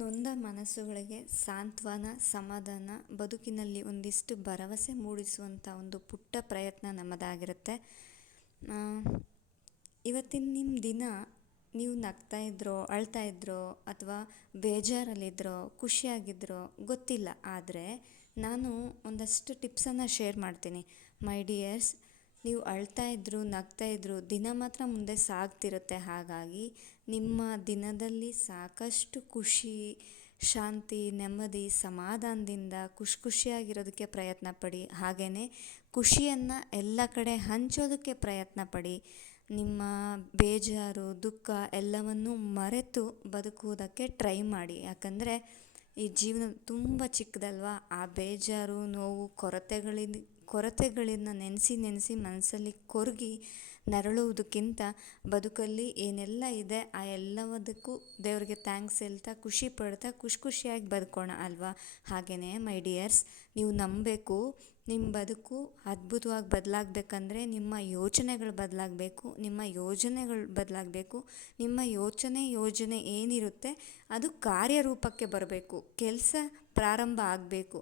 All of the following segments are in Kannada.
ನೊಂದ ಮನಸ್ಸುಗಳಿಗೆ ಸಾಂತ್ವನ, ಸಮಾಧಾನ, ಬದುಕಿನಲ್ಲಿ ಒಂದಿಷ್ಟು ಭರವಸೆ ಮೂಡಿಸುವಂಥ ಒಂದು ಪುಟ್ಟ ಪ್ರಯತ್ನ ನಮ್ಮದಾಗಿರುತ್ತೆ. ಆ, ಇವತ್ತಿನ ನಿಮ್ಮ ದಿನ ನೀವು ನಗ್ತಾ ಇದ್ರೋ, ಅಳ್ತಾ ಇದ್ರೋ, ಅಥವಾ ಬೇಜಾರಲ್ಲಿದ್ರೋ, ಖುಷಿಯಾಗಿದ್ರೋ ಗೊತ್ತಿಲ್ಲ. ಆದರೆ ನಾನು ಒಂದಷ್ಟು ಟಿಪ್ಸನ್ನು ಶೇರ್ ಮಾಡ್ತೀನಿ. ಮೈ ಡಿಯರ್ಸ್, ನೀವು ಅಳ್ತಾ ಇದ್ರು, ನಗ್ತಾ ಇದ್ರು, ದಿನ ಮಾತ್ರ ಮುಂದೆ ಸಾಗ್ತಿರುತ್ತೆ. ಹಾಗಾಗಿ ನಿಮ್ಮ ದಿನದಲ್ಲಿ ಸಾಕಷ್ಟು ಖುಷಿ, ಶಾಂತಿ, ನೆಮ್ಮದಿ, ಸಮಾಧಾನದಿಂದ ಖುಷಿಯಾಗಿರೋದಕ್ಕೆ ಪ್ರಯತ್ನ ಪಡಿ. ಹಾಗೆಯೇ ಖುಷಿಯನ್ನು ಎಲ್ಲ ಕಡೆ ಹಂಚೋದಕ್ಕೆ ಪ್ರಯತ್ನ ಪಡಿ. ನಿಮ್ಮ ಬೇಜಾರು, ದುಃಖ ಎಲ್ಲವನ್ನೂ ಮರೆತು ಬದುಕುವುದಕ್ಕೆ ಟ್ರೈ ಮಾಡಿ. ಯಾಕಂದರೆ ಈ ಜೀವನ ತುಂಬ ಚಿಕ್ಕದಲ್ವಾ. ಆ ಬೇಜಾರು, ನೋವು, ಕೊರತೆಗಳಿಂದ ನೆನೆಸಿ ಮನಸ್ಸಲ್ಲಿ ಕೊರಗಿ ನರಳುವುದಕ್ಕಿಂತ ಬದುಕಲ್ಲಿ ಏನೆಲ್ಲ ಇದೆ ಆ ಎಲ್ಲದಕ್ಕೂ ದೇವರಿಗೆ ಥ್ಯಾಂಕ್ಸ್ ಹೇಳ್ತಾ, ಖುಷಿ ಪಡ್ತಾ ಖುಷಿಯಾಗಿ ಬದುಕೋಣ ಅಲ್ವಾ. ಹಾಗೆಯೇ ಮೈ ಡಿಯರ್ಸ್, ನೀವು ನಂಬಬೇಕು, ನಿಮ್ಮ ಬದುಕು ಅದ್ಭುತವಾಗಿ ಬದಲಾಗಬೇಕಂದ್ರೆ ನಿಮ್ಮ ಯೋಚನೆಗಳು ಬದಲಾಗಬೇಕು. ನಿಮ್ಮ ಯೋಜನೆ ಏನಿರುತ್ತೆ ಅದು ಕಾರ್ಯರೂಪಕ್ಕೆ ಬರಬೇಕು. ಕೆಲಸ ಪ್ರಾರಂಭ ಆಗಬೇಕು.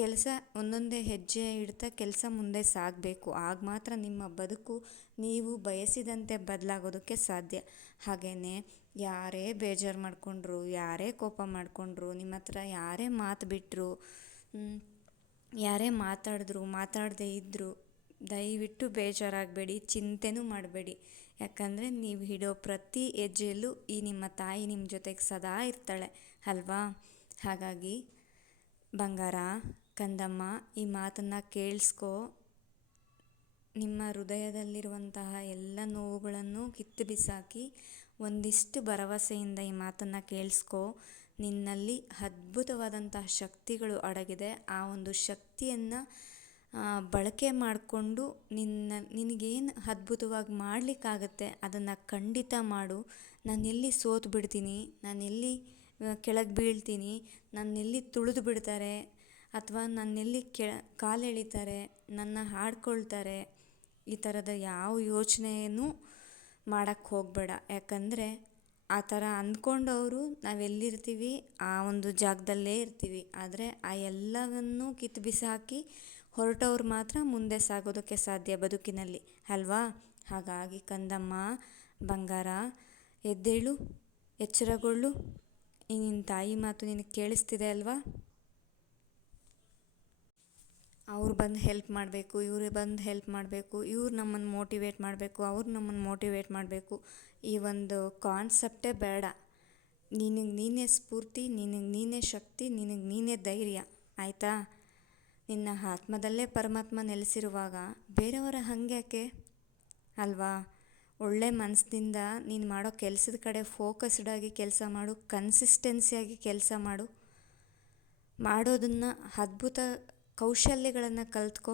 ಕೆಲಸ ಒಂದೊಂದೇ ಹೆಜ್ಜೆ ಇಡ್ತಾ ಕೆಲಸ ಮುಂದೆ ಸಾಗಬೇಕು. ಆಗ ಮಾತ್ರ ನಿಮ್ಮ ಬದುಕು ನೀವು ಬಯಸಿದಂತೆ ಬದಲಾಗೋದಕ್ಕೆ ಸಾಧ್ಯ. ಹಾಗೆಯೇ ಯಾರೇ ಬೇಜಾರು ಮಾಡಿಕೊಂಡ್ರು, ಯಾರೇ ಕೋಪ ಮಾಡಿಕೊಂಡ್ರು, ನಿಮ್ಮ ಹತ್ರ ಯಾರೇ ಮಾತು ಬಿಟ್ಟರು, ಯಾರೇ ಮಾತಾಡದೇ ಇದ್ದರೂ ದಯವಿಟ್ಟು ಬೇಜಾರಾಗಬೇಡಿ, ಚಿಂತೆನೂ ಮಾಡಬೇಡಿ. ಯಾಕಂದರೆ ನೀವು ಇಡೋ ಪ್ರತಿ ಹೆಜ್ಜೆಯಲ್ಲೂ ಈ ನಿಮ್ಮ ತಾಯಿ ನಿಮ್ಮ ಜೊತೆಗೆ ಸದಾ ಇರ್ತಾಳೆ ಅಲ್ವಾ. ಹಾಗಾಗಿ ಬಂಗಾರ, ಕಂದಮ್ಮ, ಈ ಮಾತನ್ನು ಕೇಳಿಸ್ಕೊ. ನಿಮ್ಮ ಹೃದಯದಲ್ಲಿರುವಂತಹ ಎಲ್ಲ ನೋವುಗಳನ್ನು ಕಿತ್ತು ಬಿಸಾಕಿ ಒಂದಿಷ್ಟು ಭರವಸೆಯಿಂದ ಈ ಮಾತನ್ನು ಕೇಳಿಸ್ಕೊ. ನಿನ್ನಲ್ಲಿ ಅದ್ಭುತವಾದಂತಹ ಶಕ್ತಿಗಳು ಅಡಗಿದೆ. ಆ ಒಂದು ಶಕ್ತಿಯನ್ನು ಬಳಕೆ ಮಾಡಿಕೊಂಡು ನಿನಗೇನು ಅದ್ಭುತವಾಗಿ ಮಾಡಲಿಕ್ಕಾಗತ್ತೆ ಅದನ್ನು ಖಂಡಿತ ಮಾಡು. ನಾನೆಲ್ಲಿ ಸೋತು ಬಿಡ್ತೀನಿ, ನಾನೆಲ್ಲಿ ಕೆಳಗೆ ಬೀಳ್ತೀನಿ, ನನ್ನೆಲ್ಲಿ ತುಳಿದು ಬಿಡ್ತಾರೆ, ಅಥವಾ ನನ್ನೆಲ್ಲಿ ಕಾಲೆಳಿತಾರೆ, ನನ್ನ ಹಾಡ್ಕೊಳ್ತಾರೆ, ಈ ಥರದ ಯಾವ ಯೋಚನೆಯೂ ಮಾಡೋಕ್ಕೆ ಹೋಗಬೇಡ. ಯಾಕಂದರೆ ಆ ಥರ ಅಂದ್ಕೊಂಡವರು ನಾವೆಲ್ಲಿರ್ತೀವಿ ಆ ಒಂದು ಜಾಗದಲ್ಲೇ ಇರ್ತೀವಿ. ಆದರೆ ಆ ಎಲ್ಲವನ್ನೂ ಕಿತ್ತು ಬಿಸಾಕಿ ಹೊರಟವ್ರು ಮಾತ್ರ ಮುಂದೆ ಸಾಗೋದಕ್ಕೆ ಸಾಧ್ಯ ಬದುಕಿನಲ್ಲಿ ಅಲ್ವಾ. ಹಾಗಾಗಿ ಕಂದಮ್ಮ, ಬಂಗಾರ, ಎದ್ದೇಳು, ಎಚ್ಚರಗೊಳ್ಳು. ಈ ನಿನ್ನ ತಾಯಿ ಮಾತು ನಿನಗೆ ಕೇಳಿಸ್ತಿದೆ ಅಲ್ವಾ. ಅವ್ರು ಬಂದು ಹೆಲ್ಪ್ ಮಾಡಬೇಕು, ಇವರು ಬಂದು ಹೆಲ್ಪ್ ಮಾಡಬೇಕು, ಇವ್ರು ನಮ್ಮನ್ನು ಮೋಟಿವೇಟ್ ಮಾಡಬೇಕು, ಅವ್ರು ನಮ್ಮನ್ನು ಮೋಟಿವೇಟ್ ಮಾಡಬೇಕು, ಈ ಒಂದು ಕಾನ್ಸೆಪ್ಟೇ ಬೇಡ. ನಿನಗೆ ನೀನೇ ಸ್ಫೂರ್ತಿ, ನಿನಗೆ ನೀನೇ ಶಕ್ತಿ, ನಿನಗೆ ನೀನೇ ಧೈರ್ಯ. ಆಯಿತಾ. ನಿನ್ನ ಆತ್ಮದಲ್ಲೇ ಪರಮಾತ್ಮ ನೆಲೆಸಿರುವಾಗ ಬೇರೆಯವರ ಹಂಗ್ಯಾಕೆ ಅಲ್ವಾ. ಒಳ್ಳೆ ಮನಸ್ಸಿನಿಂದ ನೀನು ಮಾಡೋ ಕೆಲಸದ ಕಡೆ ಫೋಕಸ್ಡಾಗಿ ಕೆಲಸ ಮಾಡು, ಕನ್ಸಿಸ್ಟೆನ್ಸಿಯಾಗಿ ಕೆಲಸ ಮಾಡೋದನ್ನು ಅದ್ಭುತ ಕೌಶಲ್ಯಗಳನ್ನು ಕಲ್ತ್ಕೊ.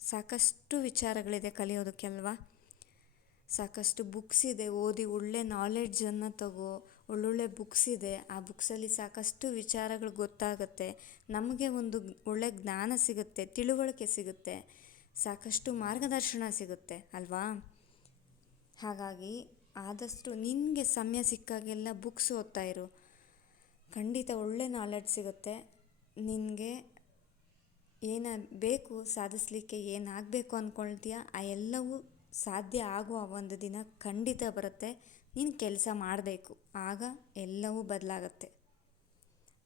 ಸಾಕಷ್ಟು ವಿಚಾರಗಳಿದೆ ಕಲಿಯೋದಕ್ಕೆ ಅಲ್ವಾ. ಸಾಕಷ್ಟು ಬುಕ್ಸ್ ಇದೆ, ಓದಿ ಒಳ್ಳೆ ನಾಲೆಡ್ಜನ್ನು ತಗೋ. ಒಳ್ಳೊಳ್ಳೆ ಬುಕ್ಸ್ ಇದೆ, ಆ ಬುಕ್ಸಲ್ಲಿ ಸಾಕಷ್ಟು ವಿಚಾರಗಳು ಗೊತ್ತಾಗುತ್ತೆ. ನಮಗೆ ಒಂದು ಒಳ್ಳೆ ಜ್ಞಾನ ಸಿಗುತ್ತೆ, ತಿಳುವಳಿಕೆ ಸಿಗುತ್ತೆ, ಸಾಕಷ್ಟು ಮಾರ್ಗದರ್ಶನ ಸಿಗುತ್ತೆ ಅಲ್ವಾ. ಹಾಗಾಗಿ ಆದಷ್ಟು ನಿನಗೆ ಸಮಯ ಸಿಕ್ಕಾಗೆಲ್ಲ ಬುಕ್ಸ್ ಓದ್ತಾ ಇರು. ಖಂಡಿತ ಒಳ್ಳೆ ನಾಲೆಡ್ಜ್ ಸಿಗುತ್ತೆ. ನಿನಗೆ ಏನು ಬೇಕು ಸಾಧಿಸಲಿಕ್ಕೆ, ಏನಾಗಬೇಕು ಅಂದ್ಕೊಳ್ತೀಯ ಆ ಎಲ್ಲವೂ ಸಾಧ್ಯ ಆಗುವ ಒಂದು ದಿನ ಖಂಡಿತ ಬರುತ್ತೆ. ನೀನು ಕೆಲಸ ಮಾಡಬೇಕು, ಆಗ ಎಲ್ಲವೂ ಬದಲಾಗತ್ತೆ.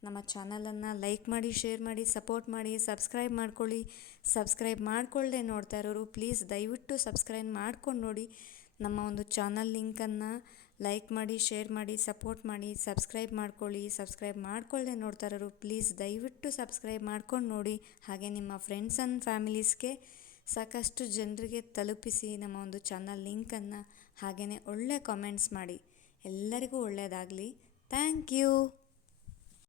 ನಮ್ಮ ಚಾನಲನ್ನು ಲೈಕ್ ಮಾಡಿ, ಶೇರ್ ಮಾಡಿ, ಸಪೋರ್ಟ್ ಮಾಡಿ, ಸಬ್ಸ್ಕ್ರೈಬ್ ಮಾಡ್ಕೊಳ್ಳಿ. ಸಬ್ಸ್ಕ್ರೈಬ್ ಮಾಡ್ಕೊಳ್ಳದೆ ನೋಡ್ತಾ ಇರೋರು ಪ್ಲೀಸ್ ದಯವಿಟ್ಟು ಸಬ್ಸ್ಕ್ರೈಬ್ ಮಾಡ್ಕೊಂಡು ನೋಡಿ. ನಮ್ಮ ಒಂದು ಚಾನಲ್ ಲಿಂಕನ್ನು ಲೈಕ್ ಮಾಡಿ, ಶೇರ್ ಮಾಡಿ, ಸಪೋರ್ಟ್ ಮಾಡಿ, ಸಬ್ಸ್ಕ್ರೈಬ್ ಮಾಡ್ಕೊಳ್ಳಿ. ಸಬ್ಸ್ಕ್ರೈಬ್ ಮಾಡ್ಕೊಳ್ಳದೆ ನೋಡ್ತಾ ಇರೋರು ಪ್ಲೀಸ್ ದಯವಿಟ್ಟು ಸಬ್ಸ್ಕ್ರೈಬ್ ಮಾಡ್ಕೊಂಡು ನೋಡಿ. ಹಾಗೆ ನಿಮ್ಮ ಫ್ರೆಂಡ್ಸ್ ಆ್ಯಂಡ್ ಫ್ಯಾಮಿಲೀಸ್ಗೆ ಸಾಕಷ್ಟು ಜನರಿಗೆ ತಲುಪಿಸಿ ನಮ್ಮ ಒಂದು ಚಾನಲ್ ಲಿಂಕನ್ನು. ಹಾಗೆಯೇ ಒಳ್ಳೆ ಕಾಮೆಂಟ್ಸ್ ಮಾಡಿ. ಎಲ್ಲರಿಗೂ ಒಳ್ಳೆಯದಾಗಲಿ. Thank you.